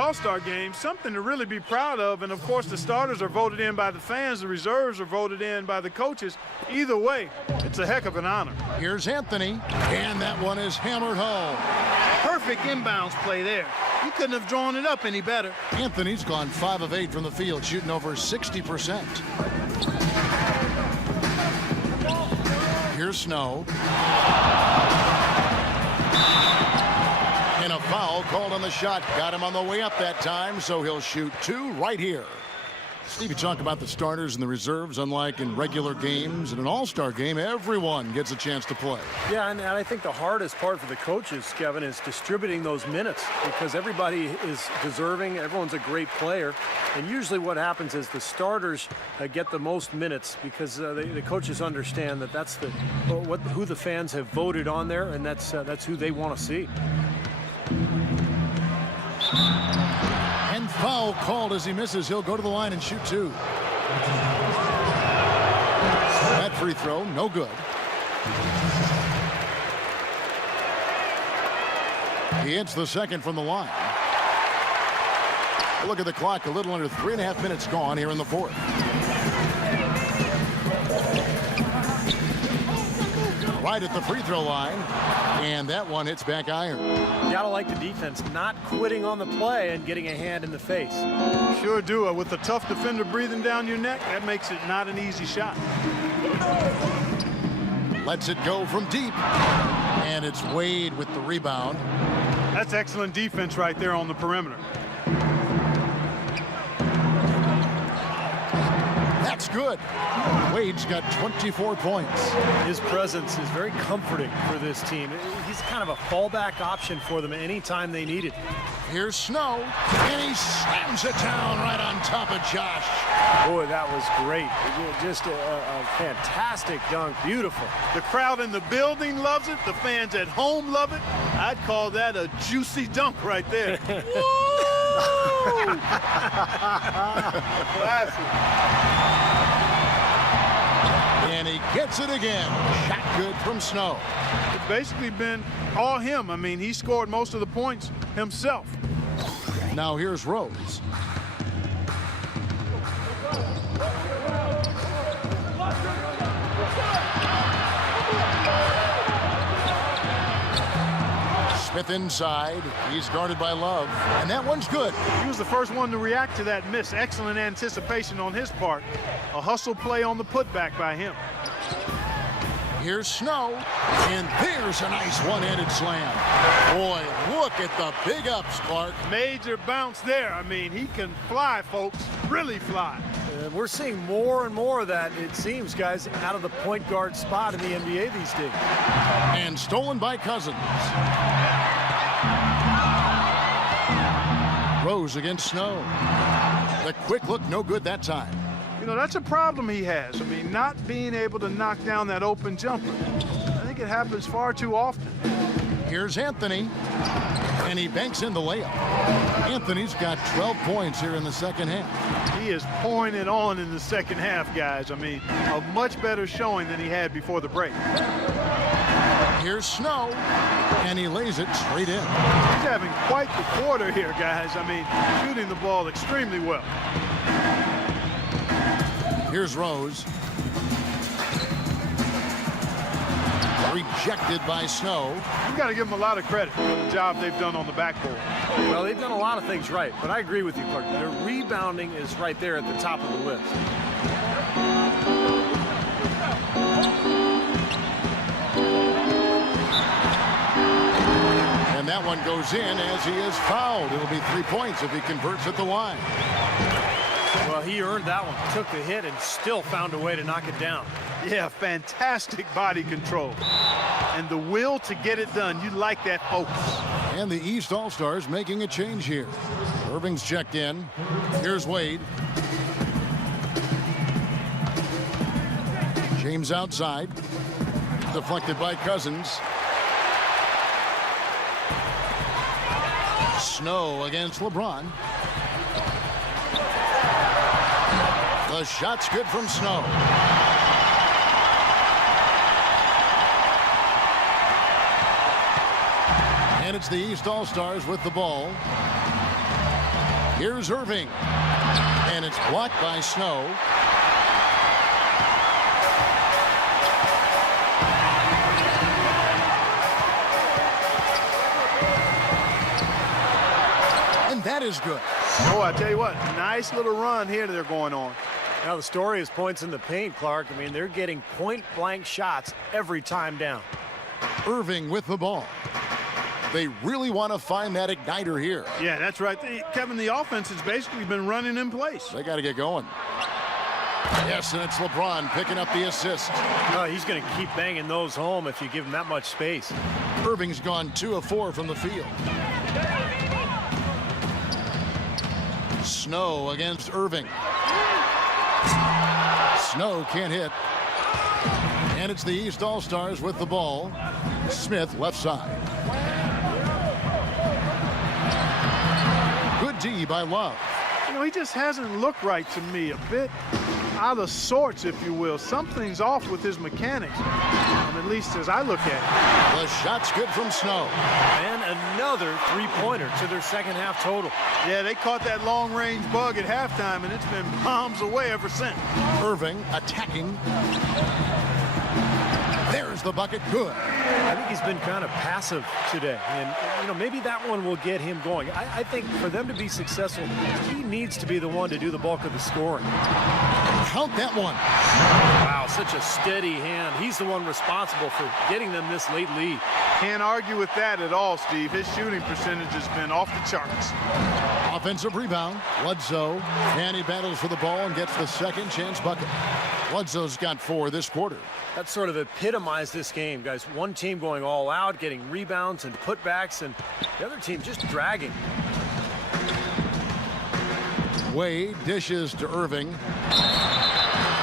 All-Star game, something to really be proud of. And, of course, the starters are voted in by the fans. The reserves are voted in by the coaches. Either way, it's a heck of an honor. Here's Anthony, and that one is hammered home. Perfect inbounds play there. You couldn't have drawn it up any better. Anthony's gone 5 of 8 from the field, shooting over 60%. Here's Snow. And a foul called on the shot. Got him on the way up that time, so he'll shoot 2 right here. Steve, you talk about the starters and the reserves. Unlike in regular games, in an all-star game, everyone gets a chance to play. Yeah, and I think the hardest part for the coaches, Kevin, is distributing those minutes because everybody is deserving. Everyone's a great player. And usually what happens is the starters get the most minutes because the coaches understand that that's who the fans have voted on there, and that's who they want to see. And foul called as he misses. He'll go to the line and shoot 2. That free throw, no good. He hits the second from the line. Look at the clock, a little under 3.5 minutes gone here in the fourth. Right at the free throw line, and that one hits back iron. You gotta like the defense not quitting on the play and getting a hand in the face. Sure do. With a tough defender breathing down your neck, that makes it not an easy shot. Lets it go from deep, and it's Wade with the rebound. That's excellent defense right there on the perimeter. That's good. Wade's got 24 points. His presence is very comforting for this team. He's kind of a fallback option for them anytime they need it. Here's Snow, and he slams it down right on top of Josh. Boy, that was great. Just a fantastic dunk. Beautiful. The crowd in the building loves it. The fans at home love it. I'd call that a juicy dunk right there. Classic. And he gets it again. Shot good from Snow. It's basically been all him. I mean, he scored most of the points himself. Now here's Rose. Smith inside. He's guarded by Love. And that one's good. He was the first one to react to that miss. Excellent anticipation on his part. A hustle play on the putback by him. Here's Snow. And there's a nice one-handed slam. Boy, look at the big ups, Clark. Major bounce there. I mean, he can fly, folks. Really fly. We're seeing more and more of that, it seems, guys, out of the point guard spot in the NBA these days. And stolen by Cousins. Rose against Snow. The quick look, no good that time. You know, that's a problem he has. I mean, not being able to knock down that open jumper. I think it happens far too often. Here's Anthony, and he banks in the layup. Anthony's got 12 points here in the second half. He is pouring it on in the second half, guys. I mean, a much better showing than he had before the break. Here's Snow, and he lays it straight in. He's having quite the quarter here, guys. I mean, shooting the ball extremely well. Here's Rose. Rejected by Snow. You've got to give them a lot of credit for the job they've done on the backboard. Well, they've done a lot of things right, but I agree with you, Clark. Their rebounding is right there at the top of the list. And that one goes in as he is fouled. It'll be 3 points if he converts at the line. Well, he earned that one. Took the hit and still found a way to knock it down. Yeah, fantastic body control. And the will to get it done. You like that focus. And the East All-Stars making a change here. Irving's checked in. Here's Wade. James outside. Deflected by Cousins. Snow against LeBron. The shot's good from Snow. And it's the East All-Stars with the ball. Here's Irving. And it's blocked by Snow. And that is good. Oh, I tell you what, nice little run here they're going on. Now the story is points in the paint, Clark. I mean, they're getting point-blank shots every time down. Irving with the ball. They really want to find that igniter here. Yeah, that's right. Kevin, the offense has basically been running in place. They got to get going. Yes, and it's LeBron picking up the assist. Oh, he's going to keep banging those home if you give him that much space. Irving's gone 2 of 4 from the field. Snow against Irving. Snow can't hit. And it's the East All-Stars with the ball. Smith left side. Good D by Love. You know, he just hasn't looked right to me. A bit out of sorts, if you will. Something's off with his mechanics, at least as I look at it. The shot's good from Snow. And another three-pointer to their second half total. Yeah, they caught that long-range bug at halftime, and it's been bombs away ever since. Irving attacking. There's the bucket. Good. I think he's been kind of passive today, and you know, maybe that one will get him going. I think for them to be successful, he needs to be the one to do the bulk of the scoring. Count that one. Wow, such a steady hand. He's the one responsible for getting them this late lead. Can't argue with that at all, Steve. His shooting percentage has been off the charts. Offensive rebound. Bledsoe. And he battles for the ball and gets the second chance bucket. Bledsoe's got 4 this quarter. That sort of epitomized this game, guys. One team going all out, getting rebounds and putbacks, and the other team just dragging. Wade dishes to Irving.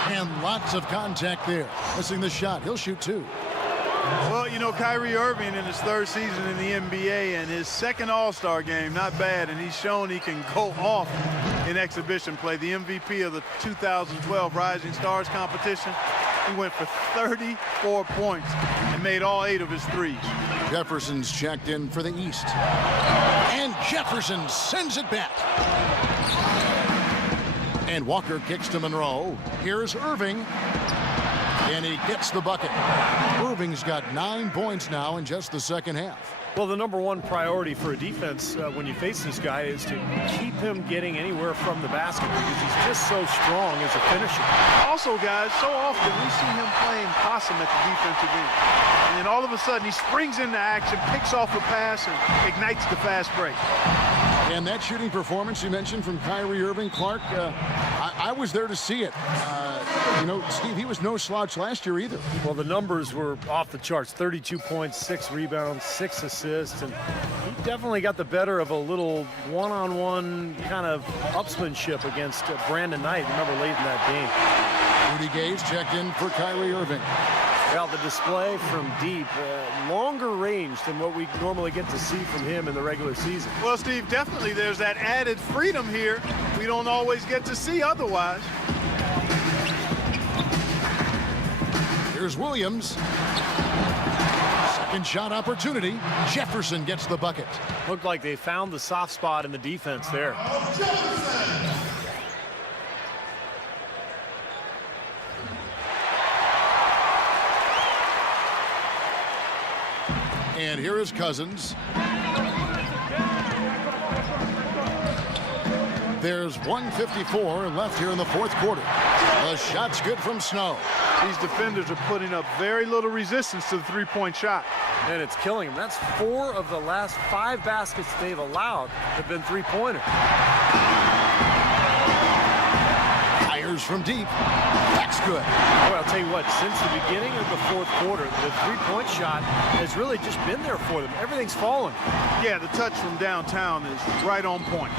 And lots of contact there. Missing the shot. He'll shoot 2. Well, you know, Kyrie Irving in his 3rd season in the NBA and his 2nd All-Star game, not bad, and he's shown he can go off in exhibition play. The MVP of the 2012 Rising Stars competition, he went for 34 points and made all 8 of his threes. Jefferson's checked in for the East. And Jefferson sends it back. And Walker kicks to Monroe. Here's Irving. And he gets the bucket. Irving's got 9 points now in just the second half. Well, the number one priority for a defense when you face this guy is to keep him getting anywhere from the basket because he's just so strong as a finisher. Also, guys, so often we see him playing possum at the defensive end. And then all of a sudden he springs into action, picks off a pass, and ignites the fast break. And that shooting performance you mentioned from Kyrie Irving, Clark, I was there to see it. You know, Steve, he was no slouch last year either. Well, the numbers were off the charts. 32 points, 6 rebounds, 6 assists, and he definitely got the better of a little one-on-one kind of upsmanship against Brandon Knight, remember, late in that Rudy Gay's checked in for Kyrie Irving. Well, the display from deep, longer range than what we normally get to see from him in the regular season. Well, Steve, definitely there's that added freedom here we don't always get to see otherwise. Here's Williams. Second shot opportunity. Jefferson gets the bucket. Looked like they found the soft spot in the defense there. And here is Cousins. There's 1:54 left here in the 4th quarter. The shot's good from Snow. These defenders are putting up very little resistance to the three-point shot. And it's killing them. That's 4 of the last 5 baskets they've allowed have been three-pointers. Fires from deep. That's good. Well, I'll tell you what, since the beginning of the 4th quarter, the three-point shot has really just been there for them. Everything's fallen. Yeah, the touch from downtown is right on point.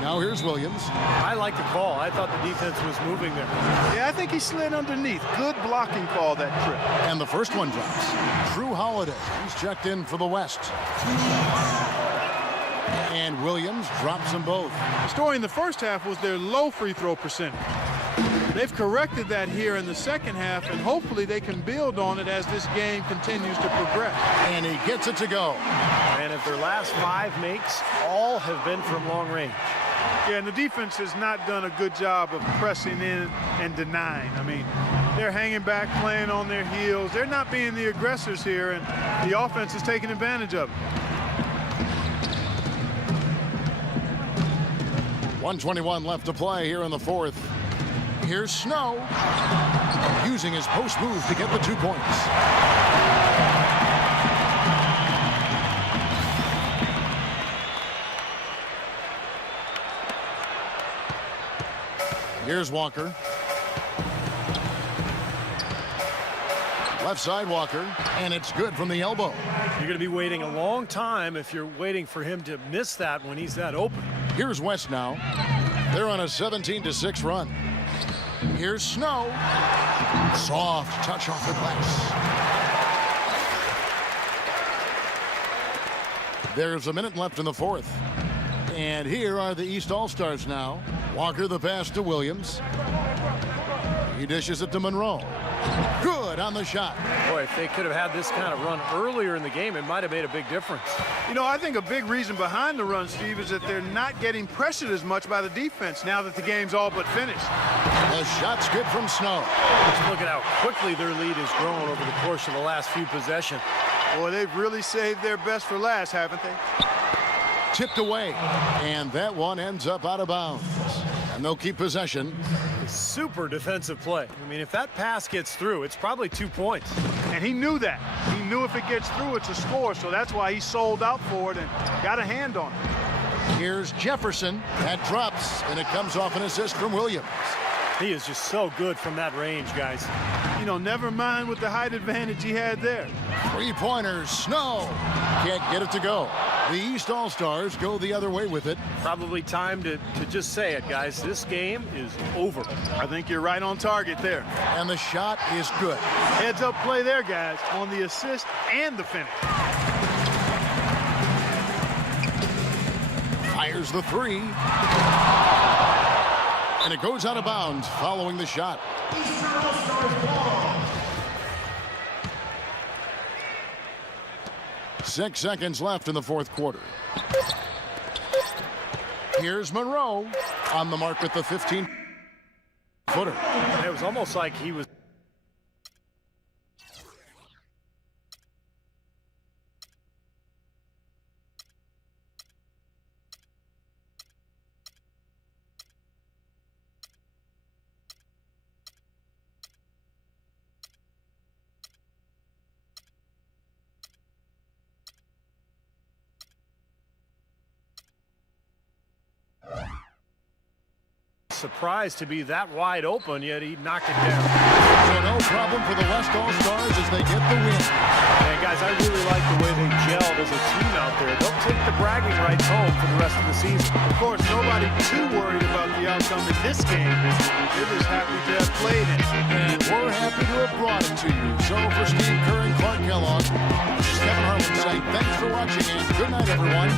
Now here's Williams. I like the call. I thought the defense was moving there. Yeah, I think he slid underneath. Good blocking call that trip. And the first one drops. Drew Holiday. He's checked in for the West. And Williams drops them both. The story in the first half was their low free throw percentage. They've corrected that here in the second half, and hopefully they can build on it as this game continues to progress. And he gets it to go. And if their last 5 makes, all have been from long range. Yeah, and the defense has not done a good job of pressing in and denying. I mean, they're hanging back, playing on their heels. They're not being the aggressors here, and the offense is taking advantage of it. 1:21 left to play here in the fourth. Here's Snow using his post move to get the 2 points. Here's Walker. Left side Walker, and it's good from the elbow. You're going to be waiting a long time if you're waiting for him to miss that when he's that open. Here's West now. They're on a 17-6 run. Here's Snow. Soft touch off the glass. There's a minute left in the fourth. And here are the East All-Stars now. Walker the pass to Williams. He dishes it to Monroe. Good on the shot. Boy, if they could have had this kind of run earlier in the game, it might have made a big difference. You know, I think a big reason behind the run, Steve, is that they're not getting pressured as much by the defense now that the game's all but finished. The shot's good from Snow. Just look at how quickly their lead has grown over the course of the last few possessions. Boy, they've really saved their best for last, haven't they? Tipped away, and that one ends up out of bounds. And they'll keep possession. Super defensive play. I mean, if that pass gets through, it's probably 2 points. And he knew that. He knew if it gets through, it's a score, so that's why he sold out for it and got a hand on it. Here's Jefferson. That drops, and it comes off an assist from Williams. He is just so good from that range, guys. You know, never mind with the height advantage he had there. 3-pointers. Snow can't get it to go. The East All-Stars go the other way with it. Probably time to just say it, guys. This game is over. I think you're right on target there. And the shot is good. Heads up play there, guys, on the assist and the finish. Fires the 3. And it goes out of bounds following the shot. 6 seconds left in the fourth quarter. Here's Monroe on the mark with the 15-footer. It was almost like he was surprised to be that wide open, yet he knocked it down. So no problem for the West All-Stars as they get the win. And guys, I really like the way they gelled as a team out there. They'll take the bragging rights home for the rest of the season. Of course, nobody too worried about the outcome in this game. They're just happy to have played it. And we're happy to have brought it to you. So for Steve Kerr and Clark Kellogg, this is Kevin Harlan saying thanks for watching and good night, everyone.